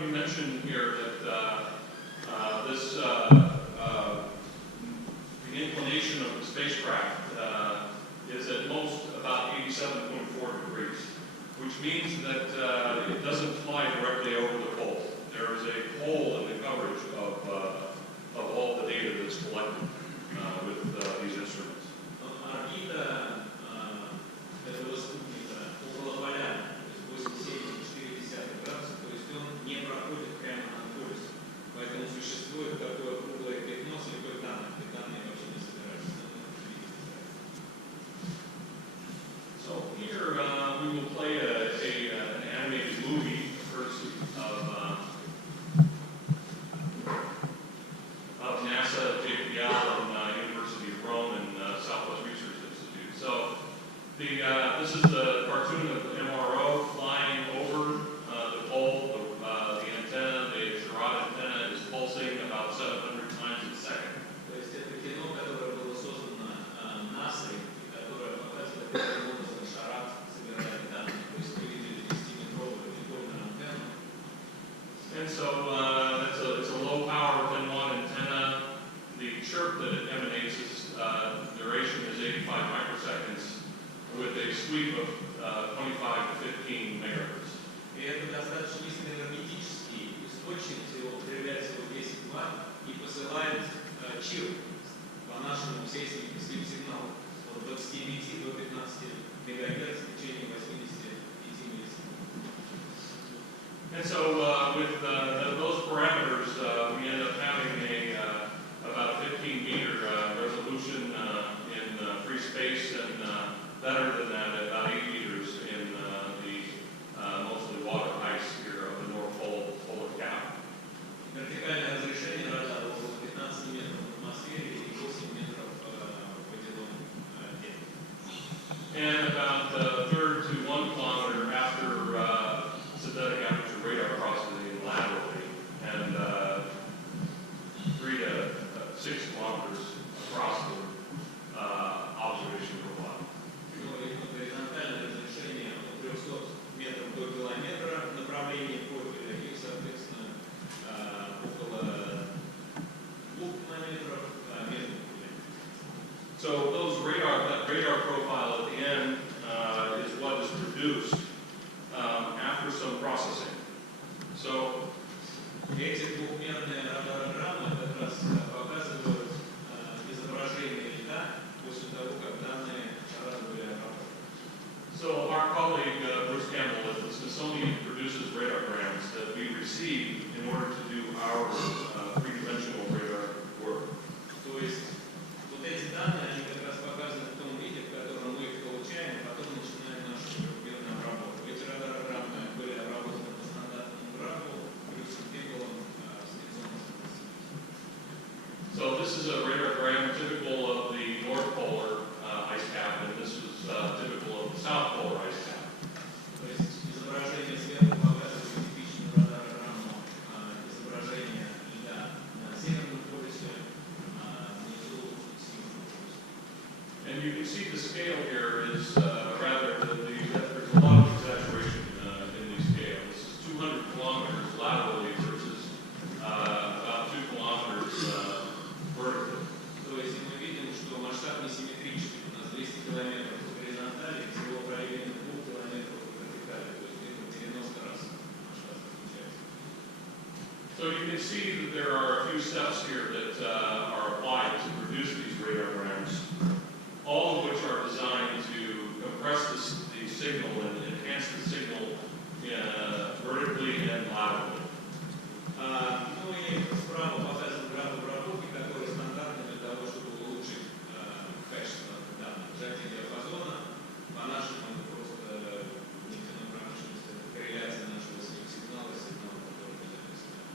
let me mention here that the inclination of the spacecraft is at most about 87.4 degrees, which means that it doesn't fly directly over the pole. There is a hole in the coverage of all the data that's collected with these instruments. Орбита этого спутника около поля, то есть 87,4 градуса, то есть он не проходит прямо над полюсом. Поэтому существует такое круглое пятно слепых данных, и данные вообще не собираются. So here we will play an animated movie courtesy of NASA, JPL, and University of Rome and Southwest Research Institute. So this is the cartoon of the MRO flying over the pole. The antenna, the SHARAD antenna, is pulsing about 700 times a second. То есть это кино, которое было создано НАСА, и которое показывает, как образом ШАРАД собирает данные. То есть вы видели 10-метровую прикольную антенну. And so it's a low power 10-watt antenna. The chirp that it emanates is duration is 85 microseconds with a sweep of 25 to 15 megahertz. И это достаточно низкоэнергетический источник, его проявляет всего 10 Вт и посылает чирп по нашему сейсмическому сигналу от 25 до 15 МГц в течение 85 миллисекунд. And so with those parameters, we end up having about a 15-meter resolution in free space, and better than that, at about 8 meters in the mostly water ice here of the North Pole polar cap. Вертикальное разрешение радара около 15 метров в атмосфере и 8 метров в водяном теле. And about a third to 1 kilometer after synthetic aperture radar processing laterally, and 3 to 6 kilometers across the observation profile. Горизонтальное разрешение от 300 метров до километра, направление профиля и, соответственно, около 2 километров между профилями. So that radar profile at the end is what is produced after some processing. So Эти двухмерные радарограммы как раз показывают изображение льда после того, как данные ШАРАДа были обработаны. So our colleague Bruce Campbell at the Smithsonian produces radarograms that we receive in order to do our three-dimensional radar work. То есть вот эти данные, они как раз показаны в том виде, в котором мы их получаем, а потом начинаем нашу трехмерную обработку. Эти радарограммы были обработаны по стандартному графу Брюсом, Кэмпбеллом, So this is a radargram typical of the North Polar ice cap, and this is typical of the South Polar ice cap. То есть изображение сверху показывает типичную радарограмму изображения льда на Северном полюсе, внизу Северного полюса. And you can see the scale here is there's a lot of exaggeration in the scale. This is 200 kilometers laterally versus about 2 kilometers vertically. То есть мы видим, что масштаб несимметричный. У нас 200 километров по горизонтали, всего в районе 2 километров по вертикали. То есть это 90 раз масштаб отличается. So you can see that there are a few steps here that are applied to produce these radarograms, all of which are designed to compress the signal and enhance the signal vertically and laterally. Ну и справа показан граф обработки, который стандартный для того, чтобы улучшить качество данных. Сжатие диапазона, по-нашему, это просто нефтяной промышленности, это корреляция нашего сигнала с сигналом, который мы записываем.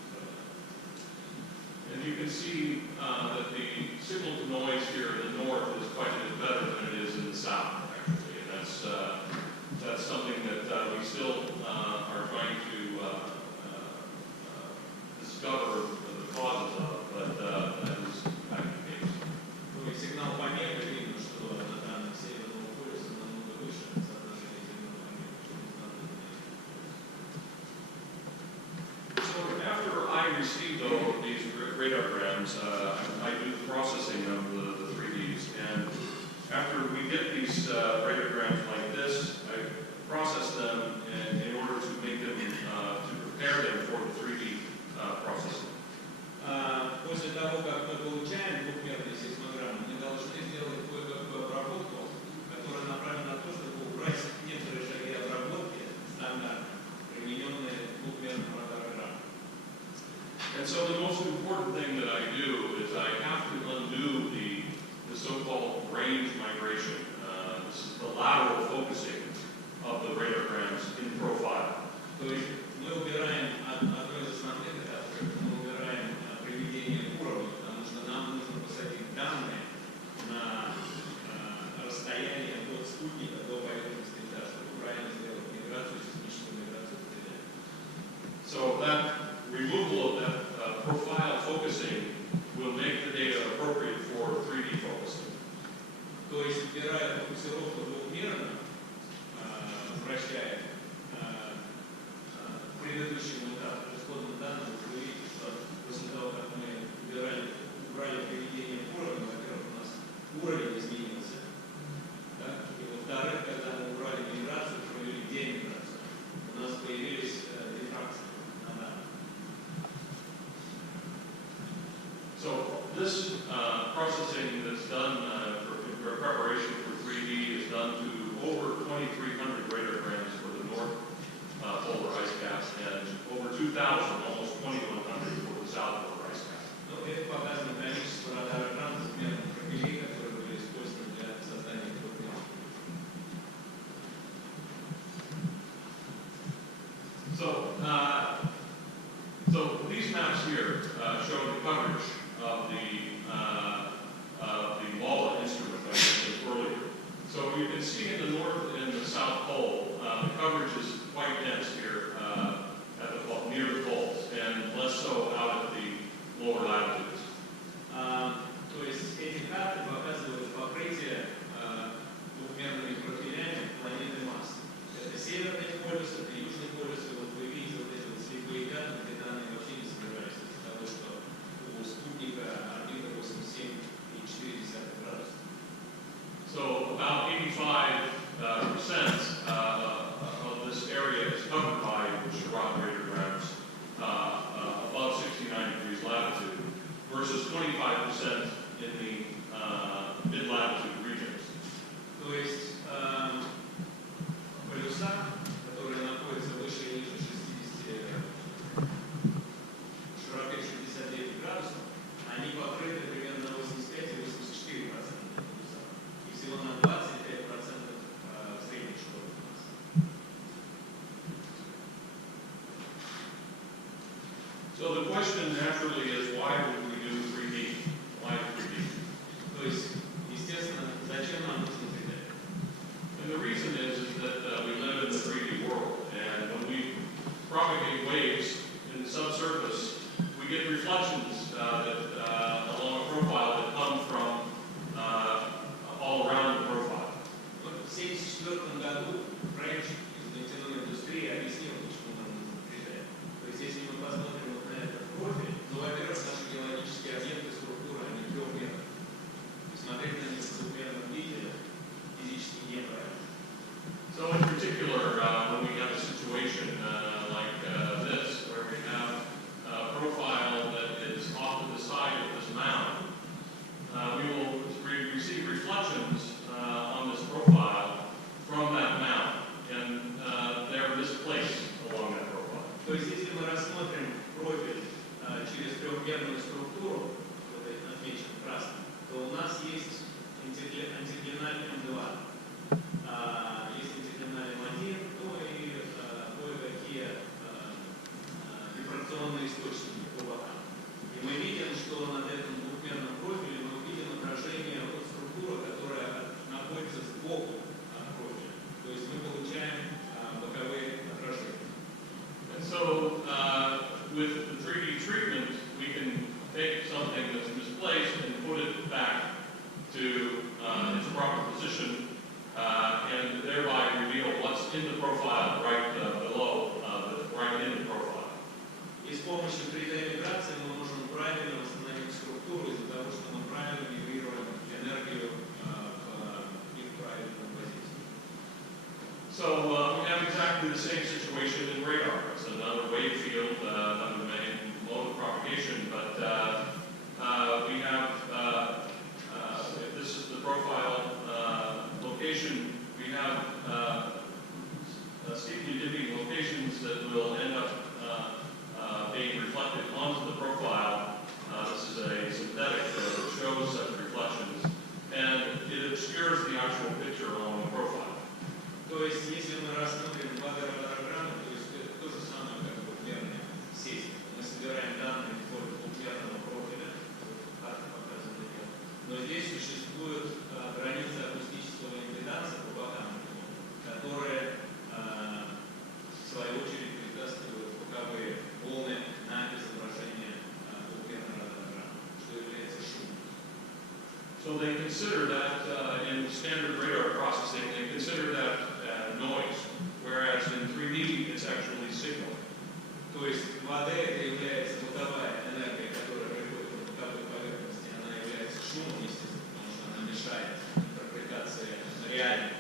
And you can see these radiograms like this, I process them in order to make them, to prepare them for the 3D processing. После того, как мы получаем двухмерные сейсмограммы, мы должны сделать кое-какую обработку, которая направлена на то, чтобы убрать некоторые шаги обработки стандартные, примененные в двухмерных радарограммах. And so the most important thing that I do is I have to undo the so-called range migration. This is the lateral focusing of the radiograms in profile. То есть мы убираем одно из основных этапов, мы убираем приведение уровня, потому что нам нужно посадить данные на расстояние от спутника до поверхности льда, чтобы правильно сделать миграцию, сейсмическую миграцию в 3D. So that removal of that profile focusing will make the data appropriate for 3D focusing. То есть, убирая фокусировку двухмерно, вращая к предыдущему этапу исходным данным, вы видите, что после того, как мы убрали приведение уровня, во-первых, у нас уровень изменился, да? И во-вторых, когда мы убрали миграцию, провели демиграцию, у нас появились дифракции на данных. So this processing that's done for preparation for 3D is done to over 2,300 radiograms for the north polar ice caps and over 2,000, almost 2,100 for the south polar ice caps. Ну, это показано количество радарограмм размерных профилей, которые были использованы для создания двухмерных. So these maps here show the coverage of the MALA instrument I mentioned earlier. So you can see in the north and the south pole, the coverage is quite dense here near the poles, and less so out at the lower latitudes. То есть эти карты показывают покрытие двухмерными профилями планеты Марс. Это северный полюс, это южный полюс, и вот вы видите вот эти вот слепые пятна, где данные вообще не собирались, из-за того, что у спутника орбита 87,4 градуса. So about 85% of this area is covered by SHARAD radiograms above 69 degrees latitude versus 25% in the mid-latitude regions. То есть полюса, которые находятся выше и ниже 60, широты 69 градусов, они покрыты примерно 85-84% полюса. И всего на 25% средних широт у нас. So the question naturally is, why would we do 3D? Why 3D? То есть, естественно, зачем нам нужно 3D? And the reason is that we live in the 3D world, and when we propagate waves in the subsurface, we get reflections along a profile that come from all around the profile. Вот в 1974 году Фредерик из нефтяной индустрии объяснил, почему нам нужно 3D. То есть, если мы посмотрим вот на этот профиль, ну, во-первых, наши геологические объекты, структуры, они трехмерные. Смотреть на них в двухмерном виде физически неправильно. So in particular, when we have a situation like this, where we have a profile that is off to the side of this mound, we will receive reflections on this profile from that mound, and they're misplaced along that profile. То есть, если мы рассмотрим профиль через трехмерную структуру, вот это отмечено красным, то у нас есть антиклинальный М2, есть антиклинальный М1, ну и кое-какие дифракционные источники по бокам. И мы видим, что над этим двухмерном профиле мы видим отражение от структуры, которая находится сбоку от профиля. То есть мы получаем боковые отражения. And so with the 3D treatment, we can take something that's misplaced and put it back to its proper position, and thereby reveal what's in the profile right below, right in the profile. И с помощью 3D-миграции мы можем правильно восстановить структуру из-за того, что мы правильно мигрируем энергию в их правильном situation in radar. It's another wave field, another main mode of propagation, but we have, if this is the profile location, we have steeply dipping locations that will end up being reflected onto the profile. This is a synthetic that shows such reflections, and it obscures the actual picture along the profile. То есть, если мы рассмотрим два радарограммы, то есть это то же самое, как двухмерная сеть. Мы собираем данные в форме двухмерного профиля, карта показана нет. Но здесь существует граница акустического импеданса по бокам, которая в свою очередь притаскивает боковые волны на изображение двухмерной радарограммы, что является шумом. So they consider that in standard radar processing, they consider that noise, whereas in 3D it's actually signal. То есть 2D это является боковая энергия, которая приходит на боковой поверхности, она является шумом, естественно, потому что она мешает интерпретации реальных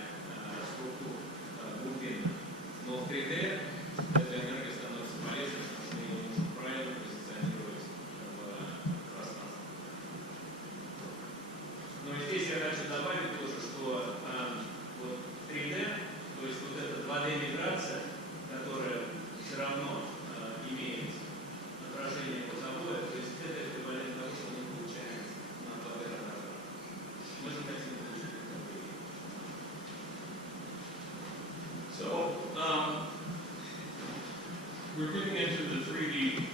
структур глубинных. Но в 3D эта энергия становится полезной, потому что ее нужно правильно позиционировать в пространстве. Но и здесь я хочу добавить тоже, что вот 3D, то есть вот эта 2D-миграция, которая все равно имеет отражение бытовое, то есть это эквивалент того, что мы получаем на 2D-радарах. Мы же хотим получить бытовые. So we're getting into the 3D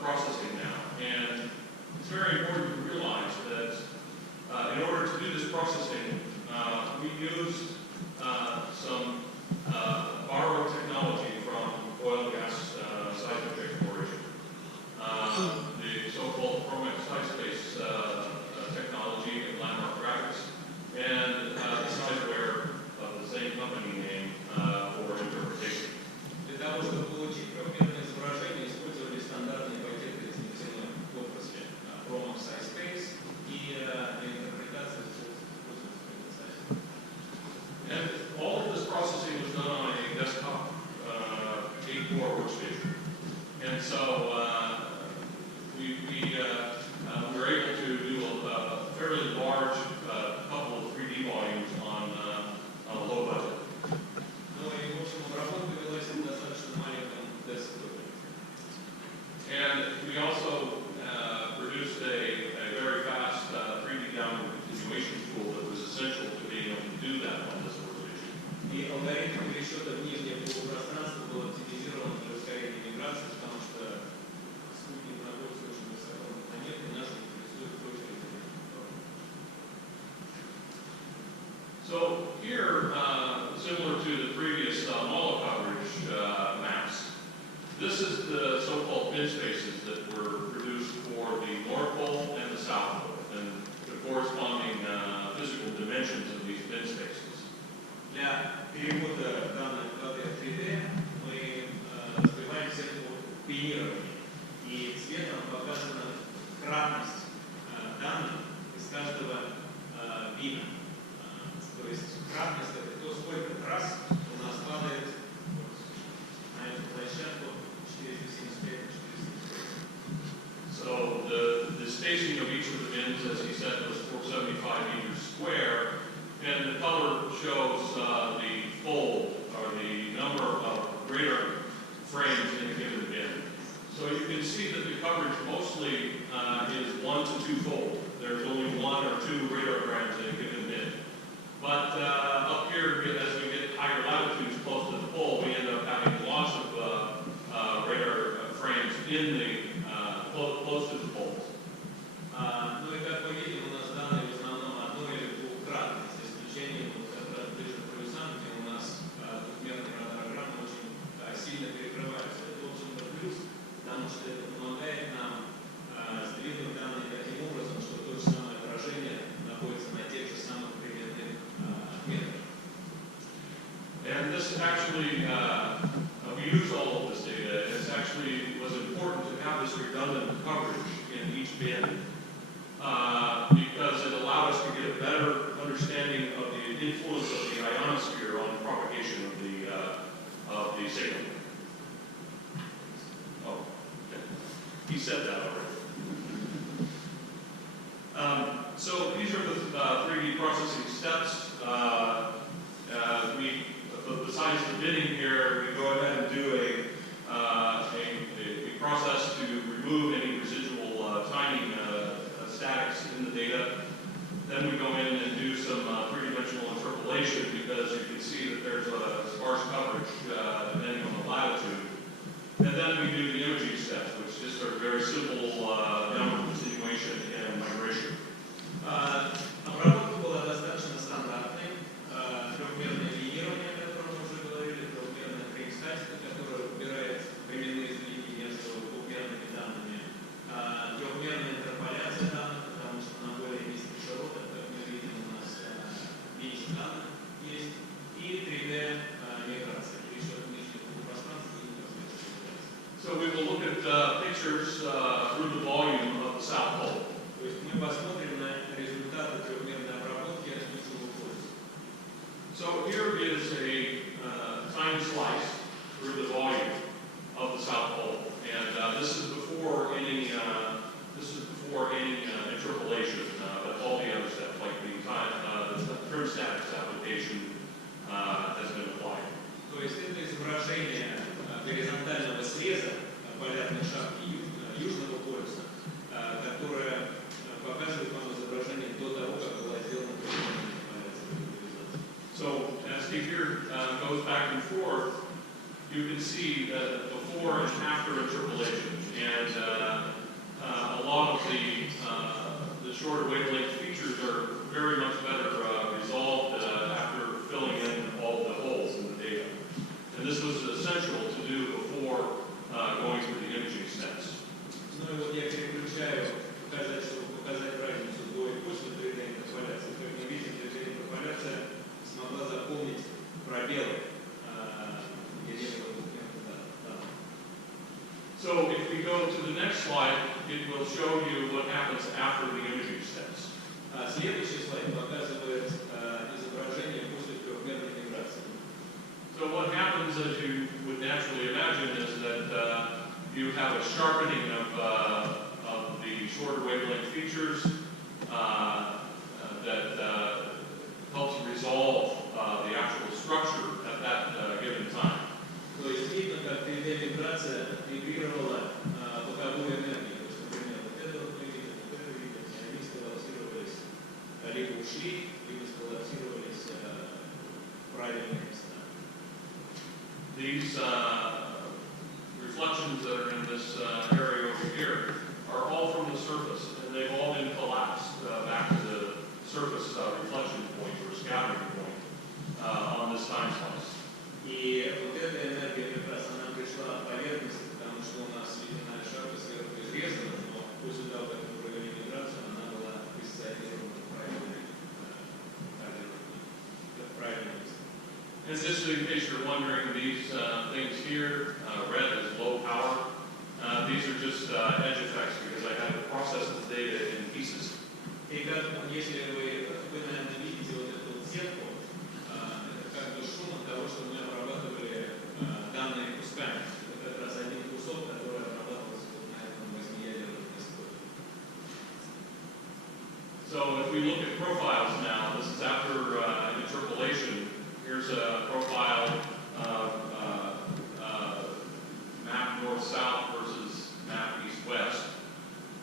processing now, and it's very important to realize that in order to do this processing, we used some borrowed technology from oil and gas seismic exploration. The so-called Chromax high-space technology and landmark graphics, and the sizeware of the same company name for interpretation. Для того, чтобы получить трехмерное изображение, использовали стандартные пакеты измененной области Chromax high-space и интерпретация And all of this processing was done on a desktop 8-core workstation. And so we were able to do a fairly large couple of 3D volumes on a low budget. Ну и, в общем, обработка велась на достаточно маленьком десктопе. And we also produced a very fast 3D downward continuation tool that was essential to being able to do that on this workstation. И алгоритм пересчета в нижнее полупространство был оптимизирован для ускорения миграции, потому что спутник находится очень высоко над планетой, нас интересует точка измерения. So here, similar to the previous MALA coverage maps, this is the so-called bin spaces that were produced for the North Pole and the South Pole, and the corresponding physical dimensions of these bin spaces. Для перевода данных 2D в 3D мы развиваем технику пенирования. И цветом показана кратность данных из каждого бина. То есть кратность это то, сколько раз у нас падает на эту площадку 475 на 475. So the spacing of each of the bins, as he said, was 475 meters square, and the color shows the fold, or the number of radar frames in a given bin. So you can see that the coverage mostly is 1 to 2 fold. There's only 1 or 2 radar in a given bin. But up here, as we get higher latitudes close to the pole, we end up having lots of radar frames in the close to the poles. Ну и как мы видим, у нас данные в основном одной или двухкратные, за исключением вот как раз ближе к полюсам, где у нас двухмерные радарограммы очень сильно перекрываются. Это, в общем-то, плюс, потому что это помогает нам сдвинуть данные таким образом, что то же самое отражение находится на тех же самых примерных отметках. And this actually, we use all of this data. It actually was important to have this redundant coverage in each bin because it allowed us to get a better understanding of the influence of the ionosphere on the propagation of the of the signal. Oh, okay. He said that already. So these are the 3D processing steps. Besides the binning here, we go ahead and do a process to remove any residual timing statics in the data. Then we go in and do some three-dimensional interpolation because you can see that there's a sparse coverage depending on the latitude. And then we do the imaging steps, which just are very simple number continuation and migration. Обработка была достаточно стандартной. Трехмерное линирование, о котором мы уже говорили, трехмерная FREAQS, которая убирает временные сдвиги между двухмерными данными. Трехмерная интерполяция данных, потому что на более низких широтах, как мы видим, у нас меньше данных есть. И 3D миграция, пересчет нижних пространств и непосредственно. So we will look at pictures through the volume of the South Pole. То есть мы посмотрим на результаты трехмерной обработки ключевого пояса. So here is a time slice through the volume of the South Pole, and this is before any interpolation, but all the other steps, like the trim statics application, has been applied. То есть это изображение горизонтального среза полярной шапки южного полюса, которое показывает вам изображение до того, как была сделана трехмерная интерполяция. So as the figure goes back and forth, you can see that before and after interpolation, and a lot of the shorter wavelength features are very much better resolved after filling in all the holes in the data. And this was essential to do before going through the imaging steps. Ну и вот я переключаю, чтобы показать разницу до и после 3D интерполяции. Как мы видим, 3D интерполяция смогла заполнить пробелы, где не было двухмерных данных. So if we go to the next slide, it will show you what happens after the imaging steps. Следующий слайд показывает изображение после трехмерной миграции. So what happens, as you would naturally imagine, is that you have a sharpening of the shorter wavelength features that helps resolve the actual structure at that given time. То есть видно, как 3D-миграция мигрировала боковую энергию. То есть, например, вот это вот мы видим, и они сколлапсировались, либо ушли, либо сколлапсировались в правильные места. These reflections that are in this area over here are all from the surface, and they've all been collapsed back to the surface reflection point or scattering point on this time slice. И вот эта энергия как раз она пришла от поверхности, потому что у нас ледяная шапка сверху изрезана, но после того, как мы провели миграцию, она была позиционирована в правильное место. And just in case you're wondering, these things here, red is low power. These are just edge effects because I had to process the data in pieces. И как, если вы, наверное, видите вот эту вот сетку, это как бы шум от того, что мы обрабатывали данные кусками. Это как раз один кусок, который обрабатывался вот на этом 8-ядерном диске. So if we look at profiles now, this is after interpolation. Here's a profile of map north-south versus map east-west.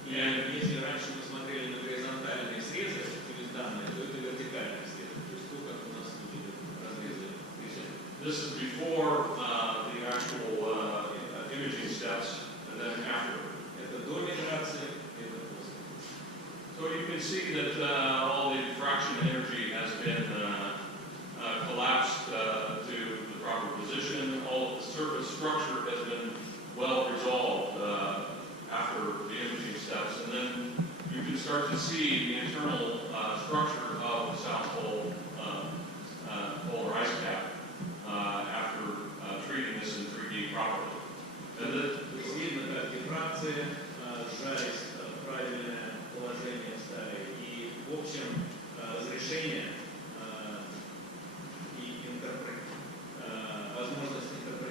And если раньше мы смотрели на горизонтальные срезы через данные, то это вертикальные срезы, то есть то, как у нас видят разрезы. This is before the actual imaging steps, and then after. Это до миграции, это после. So you can see that all the diffraction energy has been collapsed to the proper position. All of the surface structure has been well resolved after the imaging steps, and then you can start to see the internal structure of the South Pole polar ice cap after treating this in 3D properly. And видно, как дифракции сжались в правильное положение стали, и в общем разрешение и возможность интерпретации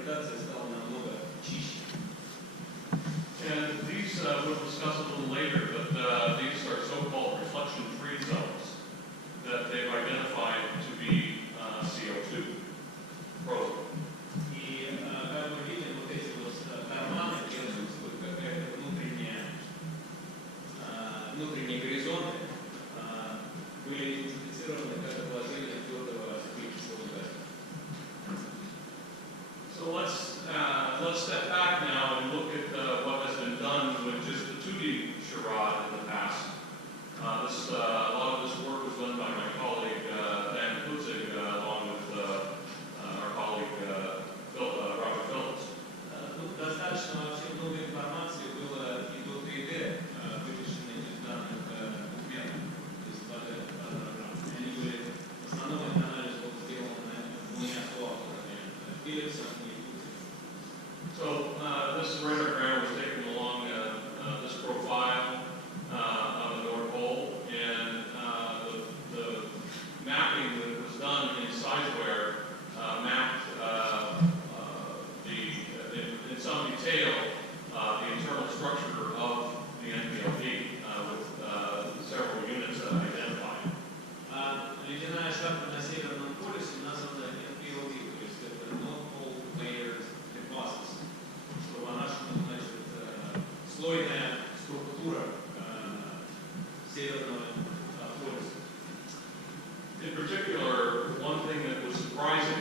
particular, one thing that was surprising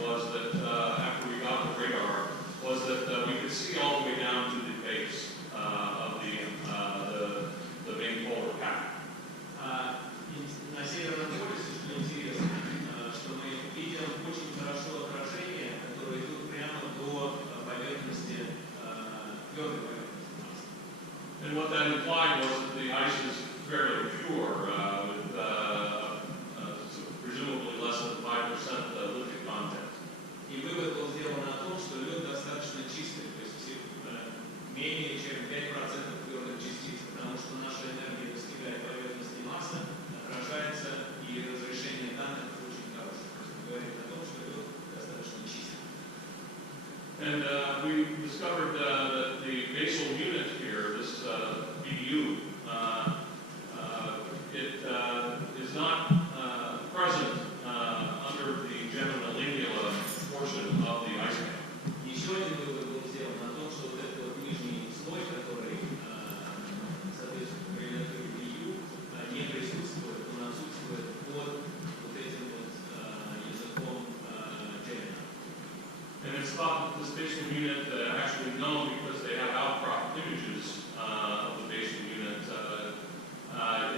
was that after we got the radar, was that we could see all the way down to the base of the main polar cap. На Северном полюсе, что интересно, что мы видим очень хорошо отражение, которые идут прямо до поверхности, твердой поверхности Марса. And what that implied was that the ice is fairly pure, with presumably less than 5% lithium content. И вывод был сделан о том, что лед достаточно чистый, то есть менее чем 5% твердых частиц, потому что наша энергия, достигая поверхности Марса, отражается, и разрешение данных очень хорошее. То есть говорит о том, что лед достаточно чистый. And we discovered that the basal unit here, this BU, it is not present under the genolingular portion of the ice cap. Еще один вывод был сделан о том, что вот этот вот нижний слой, который соответствует клавиатуре BU, не присутствует, он отсутствует под вот этим вот языком Gemini. And it's thought that this basal unit, actually known because they have outcrop images of the basal unit,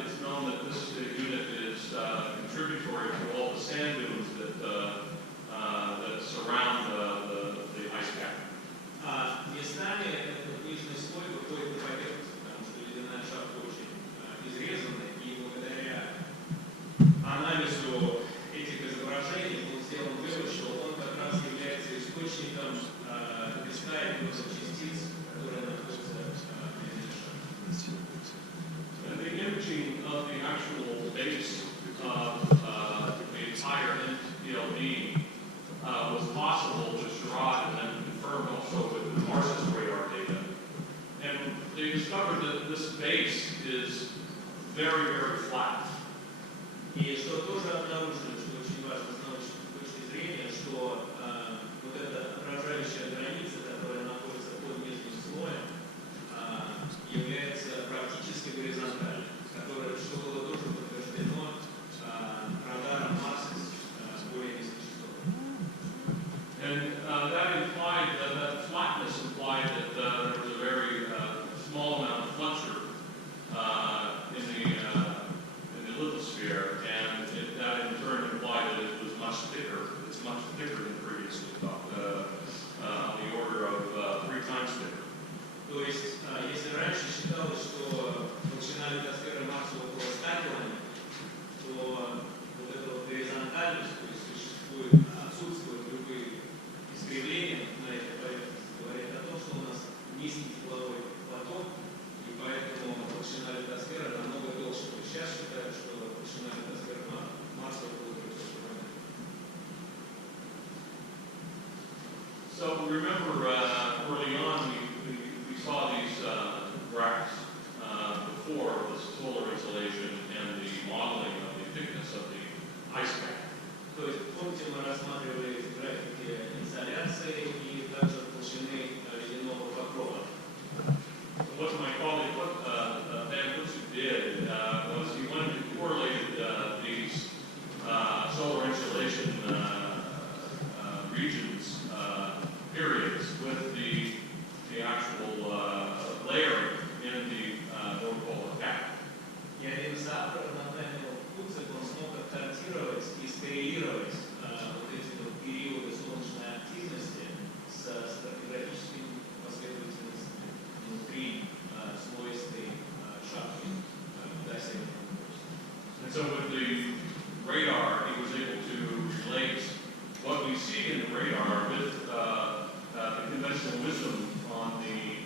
it's known that this unit is contributory to all the sand dunes that surround the ice cap. Местами этот нижний слой выходит на поверхность, потому что ледяная шапка очень изрезана, и благодаря анализу этих изображений был сделан вывод, что он как раз является источником песка и твердых частиц, которые находятся в ледяной шапке. And the imaging of the actual base of the entire NPLD was possible with SHARAD and then confirmed also with Mars's radar data. And they discovered that this base is very, very flat. И что тоже обнаружили, что очень важно с научной точки зрения, что вот эта отражающая граница, которая находится под нижним слоем, является практически горизонтальной, что было тоже подтверждено радаром Марса с более низкочастотным. And that implied, that flatness implied that there was a very small amount of flucture in the lithosphere, and that in turn implied that it was much thicker. It's much thicker than previously thought, on the order of 3 times thicker. То есть, если раньше считалось, что толщина литосферы Марса около 100 километров, то вот эта вот горизонтальность, то есть отсутствуют любые искривления на этой поверхности, говорит о том, что у нас низкий тепловой поток, и поэтому толщина литосферы намного толще. То есть сейчас считают, что толщина литосферы Марса около 300 километров. So remember, early on, we saw these graphs before the solar insolation and the modeling of the thickness of the ice cap. То есть, помните, мы рассматривали графики инсоляции и также толщины ледяного покрова. What my colleague Putzig did was he went and correlated these solar insolation regions periods with the actual layering in the North Polar cap. И один из авторов, Натаниэль, Putzig, он смог откартировать и скоррелировать вот эти вот периоды солнечной активности с стратиграфическими последовательностями внутри слоистой шапки до Северного полюса. And so with the radar, he was able to relate what we see in the radar with the conventional wisdom on the